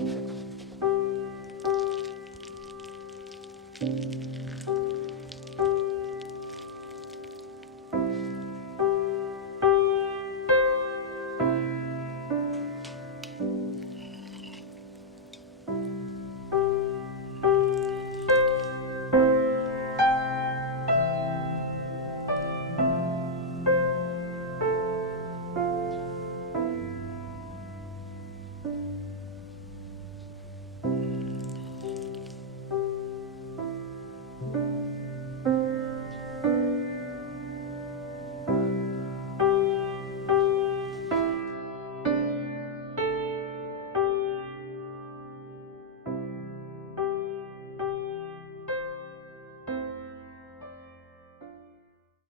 うん。